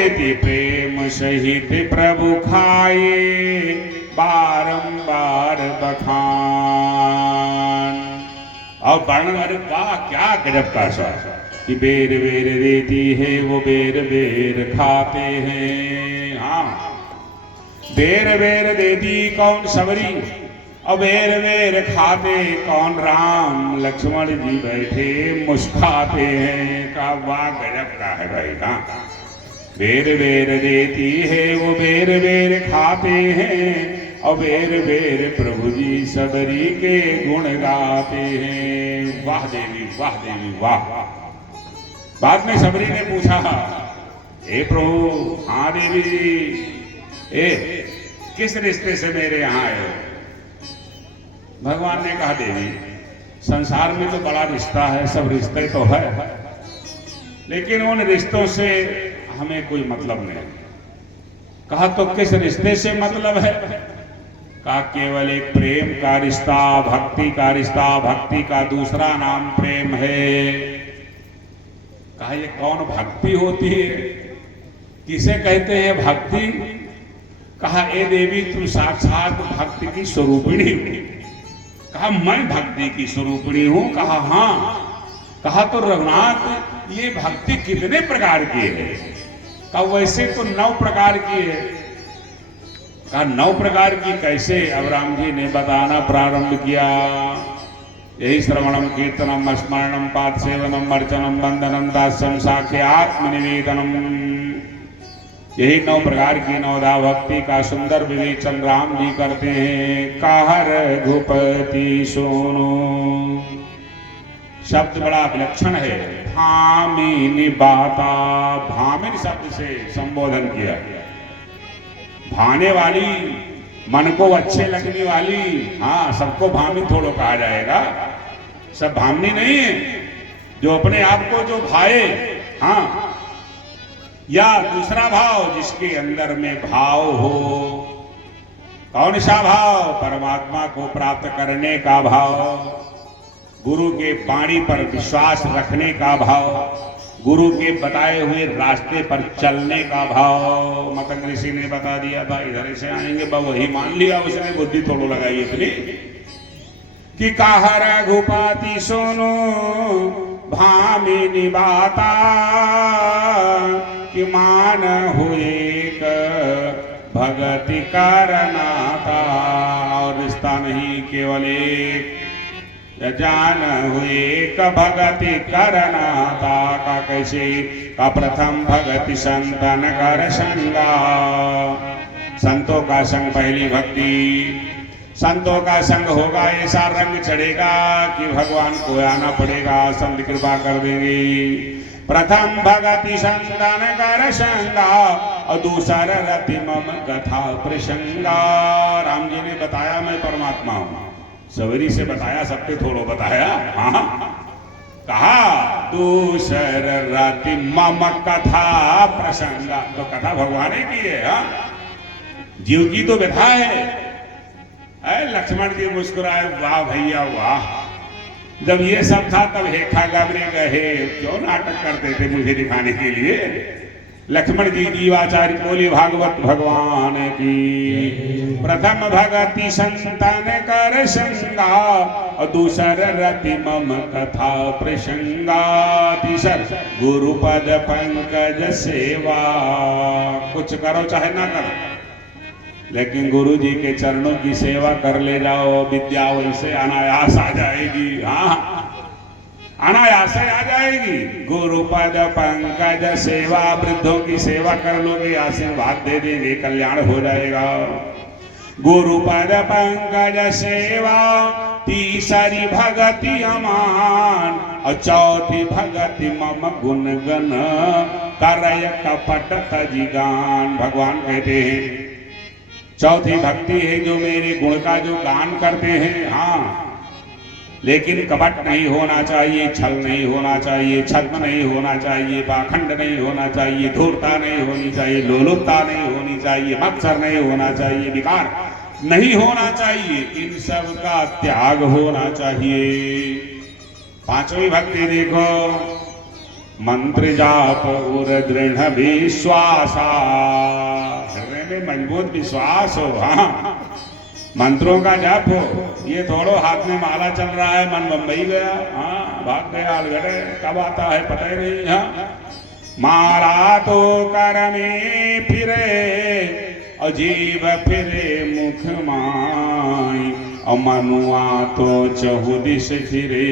देती प्रेम सहित प्रभु खाए बारंबार बखान। और वर्णन, अरे वाह क्या गजब का सा कि बेर बेर देती है वो बेर बेर खाते हैं। हाँ, बेर बेर देती कौन सबरी और बेर बेर खाते कौन राम। लक्ष्मण जी बैठे मुस्कुराते हैं। का वाह गजब का है भाई। हाँ, बेर बेर देती है वो बेर बेर खाते हैं और बेर बेर प्रभु जी सबरी के गुण गाते हैं। वाह देवी वाह देवी वाह। बाद में सबरी ने पूछा, हे प्रभु, हाँ देवी जी, किस रिश्ते से मेरे यहाँ आए? भगवान ने कहा, देवी संसार में तो बड़ा रिश्ता है, सब रिश्ते तो है, लेकिन उन रिश्तों से हमें कोई मतलब नहीं। कहा, तो किस रिश्ते से मतलब है? कहा, केवल एक प्रेम का रिश्ता, भक्ति का रिश्ता, भक्ति का दूसरा नाम प्रेम है। कहा, ये कौन भक्ति होती है, किसे कहते हैं भक्ति? कहा, ए देवी तुम साक्षात भक्ति की स्वरूपिणी हो। कहा, मैं भक्ति की स्वरूपिणी हूं? कहा, हाँ। कहा, तो रघुनाथ ये भक्ति कितने प्रकार की है? कहा, वैसे तो 9 प्रकार की है। कहा, 9 प्रकार की कैसे? अब राम जी ने बताना प्रारंभ किया। यही श्रवणम कीर्तनम स्मरणम पाद सेवनम अर्चनम वंदनम दास्यम साख्य आत्मनिवेदनम। यही 9 प्रकार की नवदा भक्ति का सुंदर विवेचन राम जी करते हैं। कहर घुपति सोनो शब्द बड़ा विलक्षण है। भामिनी बाता, भामिनी शब्द से संबोधन किया। भाने वाली, मन को अच्छे लगने वाली। हाँ, सबको भामिन थोड़ा कहा जाएगा, सब भामनी नहीं है। जो अपने आप को जो भाए, हाँ, या दूसरा भाव जिसके अंदर में भाव हो। कौन सा भाव? परमात्मा को प्राप्त करने का भाव, गुरु के वाणी पर विश्वास रखने का भाव, गुरु के बताए हुए रास्ते पर चलने का भाव। मतंग ऋषि ने बता दिया था, इधर से आएंगे वही मान लिया उसने, बुद्धि थोड़ा लगाई इतनी कि कहर घुपाती सोनो भामिनी बाता कि मान हुए भगति करनाता। और रिश्ता नहीं, केवल एक जान हुए क भगति करनाता। का कैसे? का प्रथम भगति संतन कर संगा। संतों का संग पहली भक्ति। संतों का संग होगा ऐसा रंग चढ़ेगा कि भगवान को आना पड़ेगा, संत कृपा कर देंगे। प्रथम भगति संतन कर संगा और दूसरा रति मम कथा प्रसंगा। राम जी ने बताया मैं परमात्मा हूं, सवेरी से बताया, सबके थोड़ो बताया। हाँ, कहा दूसर राति मम कथा प्रसंगा, तो कथा भगवान की है। हाँ, जीव की तो व्यथा है। लक्ष्मण जी मुस्कुराए, वाह भैया वाह। जब ये सब था तब हेखा गबरे गए, क्यों नाटक करते थे मुझे दिखाने के लिए। लक्ष्मण जी जीवाचार्य बोले भागवत भगवान की। प्रथम भगति संतन कर संगा और दूसर रति मम कथा प्रसंगा। तीसर गुरु पद पंकज सेवा। कुछ करो चाहे ना करो, लेकिन गुरु जी के चरणों की सेवा कर ले जाओ, विद्या वैसे अनायास आ जाएगी। हाँ, अनायास आ जाएगी। गुरु पद पंकज सेवा, वृद्धों की सेवा कर लोगे, आशीर्वाद दे देंगे, कल्याण हो जाएगा। गुरु पद पंकज सेवा, तीसरी भगति अमान और चौथी भगति मम गुण गण करय कपट तजिगान। भगवान कहते हैं चौथी भक्ति है जो मेरे गुण का जो गान करते हैं। हाँ, लेकिन कपट नहीं होना चाहिए, छल नहीं होना चाहिए, छद्म नहीं होना चाहिए, पाखंड नहीं होना चाहिए, धूर्ता नहीं होनी चाहिए, लोलुपता नहीं होनी चाहिए, मत्सर नहीं होना चाहिए, विकार नहीं होना चाहिए। इन सब का त्याग होना चाहिए। पांचवी भक्ति देखो, मंत्र जाप उर दृढ़ विश्वासा, हृदय में मजबूत विश्वास हो। हाँ, मंत्रों का जाप हो। ये थोड़ो हाथ में माला चल रहा है, मन बम्बई गया, हाँ भाग गया अलगड़े, कब आता है पता ही नहीं। हाँ, माला तो कर में फिरे और जीव फिरे मुख माई, और मनुआ तो चहु दिश फिरे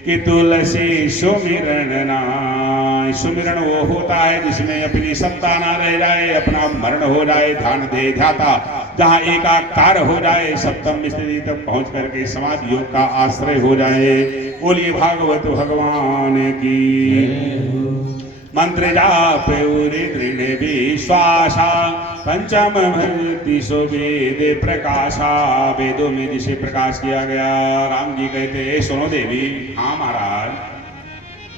कि तुलसी सुमिरन नाय। सुमिरन वो होता है जिसमें अपनी सत्ता ना रह जाए, अपना मरण हो जाए, ध्यान दे ध्याता जहाँ एकाकार हो जाए, सप्तम स्थिति तक पहुंच करके समाधि योग का आश्रय हो जाए। बोलिए भागवत भगवान की। मंत्र जाप उरे दृढ़ विश्वासा, पंचम भक्ति सो वेद प्रकाशा। वेदों में जिसे प्रकाश किया गया। राम जी कहते सुनो देवी। हाँ महाराज,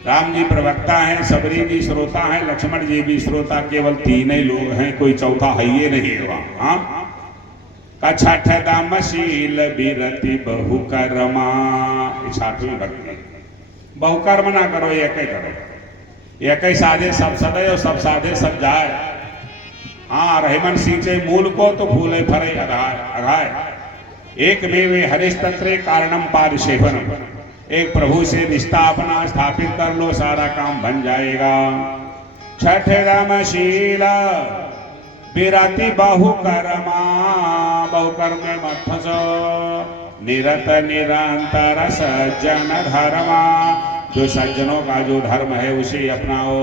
राम जी प्रवक्ता हैं, सबरी जी श्रोता हैं, लक्ष्मण जी भी श्रोता, केवल तीन ही लोग हैं, कोई चौथा है ये नहीं हुआ। हाँ, छठ दामशील बिरति बहुकर्मा। छठवीं भक्ति, बहुकर्म ना करो, एक ही करो। एक ही साधे सब सदय और सब साधे सब जाए। हाँ, रहमन सींचे मूल को तो फूले फरे अघाय। एक में हरिश्तंत्रे कारणम पाद सेवनम। एक प्रभु से रिश्ता अपना स्थापित कर लो, सारा काम बन जाएगा। छठ रामशील बिरति बहुकर्मा, बहुकर्म में मत फंसो। निरत निरंतर सज्जन धर्मा, जो सज्जनों का जो धर्म है उसे अपनाओ।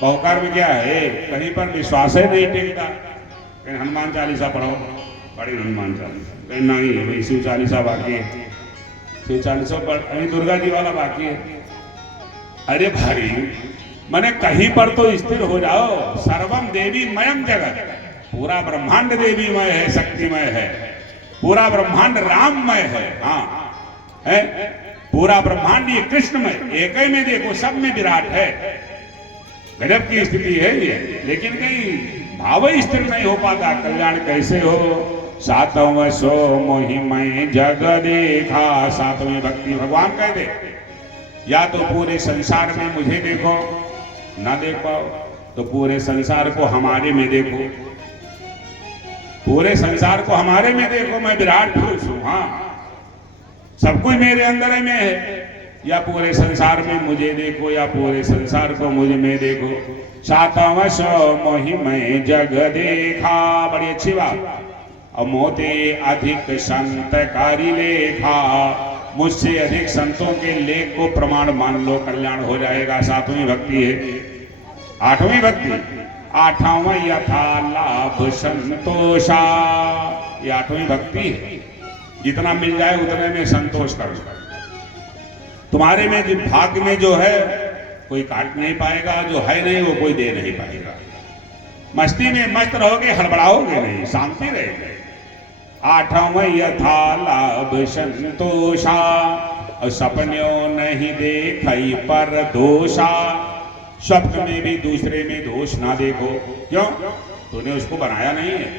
बहुकर्म क्या है? कहीं पर विश्वास ही नहीं टिकता। कहीं हनुमान चालीसा पढ़ो, पढ़ी हनुमान चालीसा, कहीं नहीं है भाई शिव चालीसा बाकी है, शिव चालीसा पढ़, कहीं दुर्गा जी वाला बाकी है। अरे भाई, मैंने कहीं पर तो स्थिर हो जाओ। सर्वम देवी मयम जगत, पूरा ब्रह्मांड देवीमय है, शक्तिमय है, पूरा ब्रह्मांड राममय है। हाँ है, पूरा ब्रह्मांड ये कृष्णमय, एक ही में देखो, सब में विराट है। गजब की स्थिति है ये, लेकिन कहीं भाव स्थिर नहीं हो पाता। कल्याण कैसे हो? सातवें सो मोहिमय जग देखा। सातवीं भक्ति भगवान कहते, या तो पूरे संसार में मुझे देखो, ना देख पाओ तो पूरे संसार को हमारे में देखो। पूरे संसार को हमारे में देखो, मैं विराट पुरुष हूं। हाँ, सब कुछ मेरे अंदर में है। या पूरे संसार में मुझे देखो, या पूरे संसार को मुझ में देखो। सातवें सो मोहिमय जग देखा, बड़ी अच्छी बात। और मोते अधिक संत कारी लेखा, मुझसे अधिक संतों के लेख को प्रमाण मान लो, कल्याण हो जाएगा। सातवीं भक्ति है। आठवीं भक्ति, आठवां यथा लाभ संतोषा। ये आठवीं भक्ति है। जितना मिल जाए उतने में संतोष करो। तुम्हारे में जो भाग्य में जो है कोई काट नहीं पाएगा, जो है नहीं वो कोई दे नहीं पाएगा। मस्ती में मस्त रहोगे, हड़बड़ाओगे नहीं, शांति रहेगी। आठवां यथा लाभ संतोषा, और सपनों नहीं देखई पर दोषा। स्वप्न में भी दूसरे में दोष ना देखो। क्यों? तूने उसको बनाया नहीं है।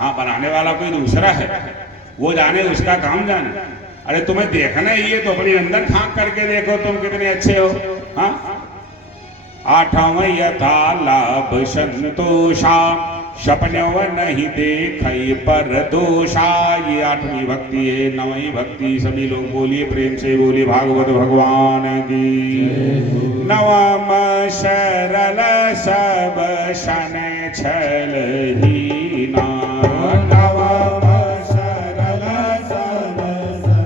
हाँ, बनाने वाला कोई दूसरा है, वो जाने, उसका काम जाने। अरे तुम्हें देखना ही है तो अपने अंदर झांक करके देखो तुम कितने अच्छे हो। हाँ, आठवां यथा लाभ संतोषा, सपनों नहीं देखई पर दोषा। ये आठवीं भक्ति है। नवीं भक्ति, सभी लोग बोलिए प्रेम से, बोलिए भागवत भगवान की। नवम सरल सब शन छल हीना। नवम सरल सब शन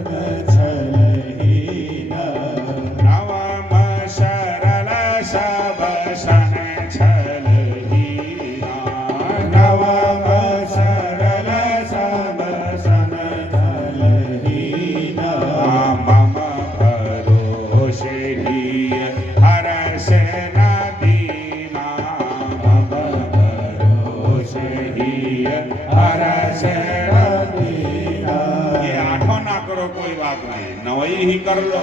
छल हीना। नवम सरल सब शन छल हीना। नवम सरल सब शन छल हीना। मम भरोसे ही हरस न दीना। मम भरोसे ही हरस न दीना। ये आठों ना करो, कोई बात नहीं, नवई ही कर लो।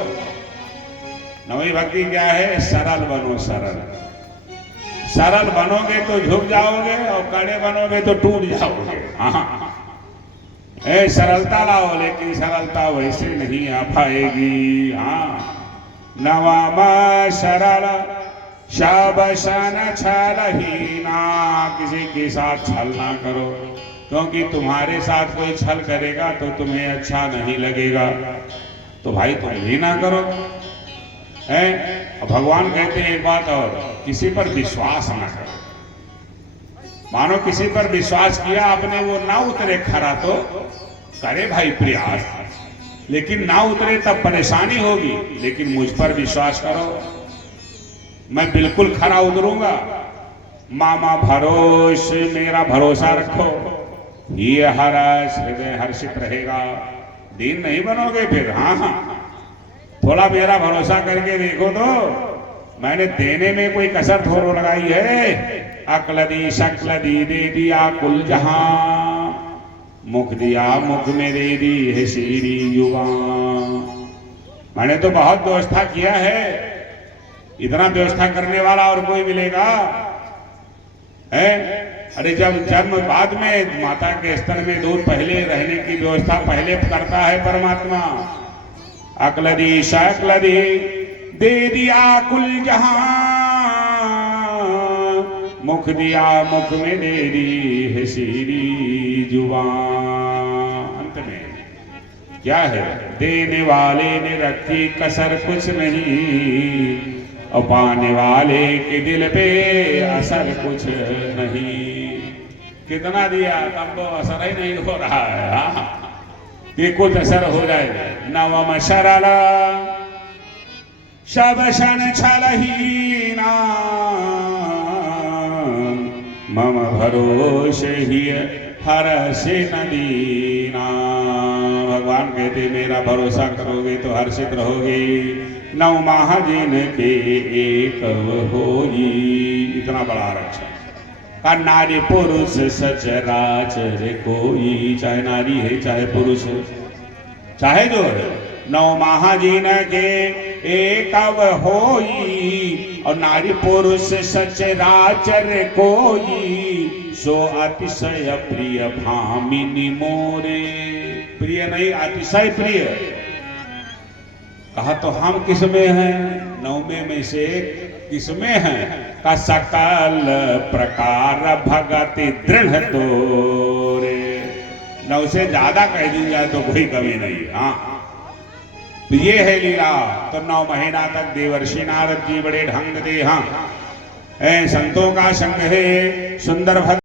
नवी भक्ति क्या है? सरल बनो, सरल। सरल बनोगे तो झुक जाओगे, और कड़े बनोगे तो टूट जाओगे। हाँ, सरलता लाओ, लेकिन सरलता वैसे नहीं आ पाएगी। हाँ, नवम सरल शबसन छलहीना, किसी के साथ छल ना करो, क्योंकि तुम्हारे साथ कोई छल करेगा तो तुम्हें अच्छा नहीं लगेगा, तो भाई तुम भी ना करो। है भगवान कहते हैं एक बात और, किसी पर विश्वास ना करो। मानो किसी पर विश्वास किया आपने, वो ना उतरे खरा तो करे भाई प्रयास, लेकिन ना उतरे तब परेशानी होगी। लेकिन मुझ पर विश्वास करो, मैं बिल्कुल खरा उतरूंगा। मामा भरोस, मेरा भरोसा रखो, ये हर्ष हृदय हर्षित रहेगा। दीन नहीं बनोगे फिर। हाँ हाँ, थोड़ा मेरा भरोसा करके देखो तो, मैंने देने में कोई कसर थोड़ो लगाई है। अक्ल दी शक्ल दी दे दिया कुल जहां, मुख दिया मुख में दे दी है श्री जुबान। मैंने तो बहुत व्यवस्था किया है, इतना व्यवस्था करने वाला और कोई मिलेगा है? अरे जब जन्म बाद में माता के स्तन में दूध पहले रहने की व्यवस्था पहले करता है परमात्मा। अक्ल दी शक्ल दी दे दिया कुल जहां, मुख दिया मुख में दे दी है श्री जुबान। अंत में क्या है? देने वाले ने रखी कसर कुछ नहीं, और पाने वाले के दिल पे असर कुछ नहीं। कितना दिया तब तो असर ही नहीं हो रहा है। हाँ, कि कुछ असर हो जाए। नवम सरल शबसन छलहीना, मम भरोसे ही हर्ष नदीना। भगवान कहते मेरा भरोसा करोगे तो हर्षित रहोगे। नौ माह जिन के एक होई, इतना बड़ा आरक्षण का नारी पुरुष सचराचर कोई, चाहे नारी है चाहे पुरुष चाहे जो है, 9 माह जिन के एक होई, और नारी पुरुष सचराचर कोई, सो अतिशय प्रिय भामिनी मोरे। प्रिय नहीं, अतिशय प्रिय। कहा तो हम किसमें हैं? 9वें में से किसमें हैं? का सकल प्रकार भगति दृढ़ तोरे। 9 से ज्यादा कह दी जाए तो कोई कमी नहीं। हाँ, तो ये है लीला। तो 9 महीना तक देवर्षि नारद जी बड़े ढंग दे। हाँ, संतों का संग है, सुंदर भक्त